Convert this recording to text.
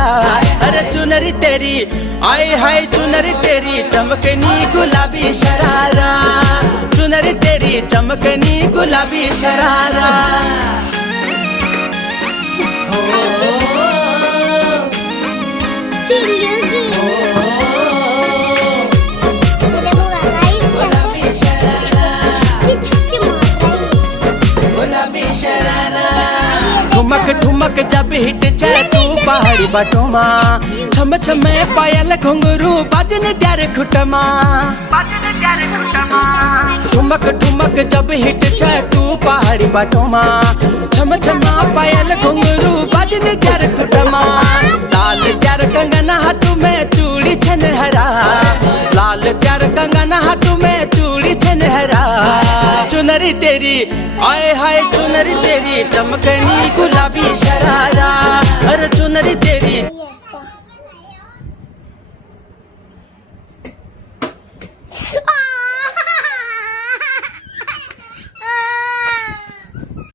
शरारा। अरे चुनरी तेरी आए हाय चुनरी तेरी चमकनी गुलाबी शरारा। चुनरी तेरी चमकनी गुलाबी शरारा। ठुमक ठुमक जब हिट जाए तू पहाड़ी बटोमा, छम छम पायल घुंघरू बाजन त्यारे खुटमा। ठुमक ठुमक जब हिट जाए तू पहाड़ी बटोमा, छम छम पायल घुंघरू बाजन त्यारे खुटमा। लाल त्यार कंगना हाथों में चूड़ी छन हरा, लाल त्यार कंगना हाथों में चूड़ी छन हरा। चुनरी तेरी आए हाय चुनरी तेरी चमकनी गुलाबी शरारा। अरे चुनरी तेरी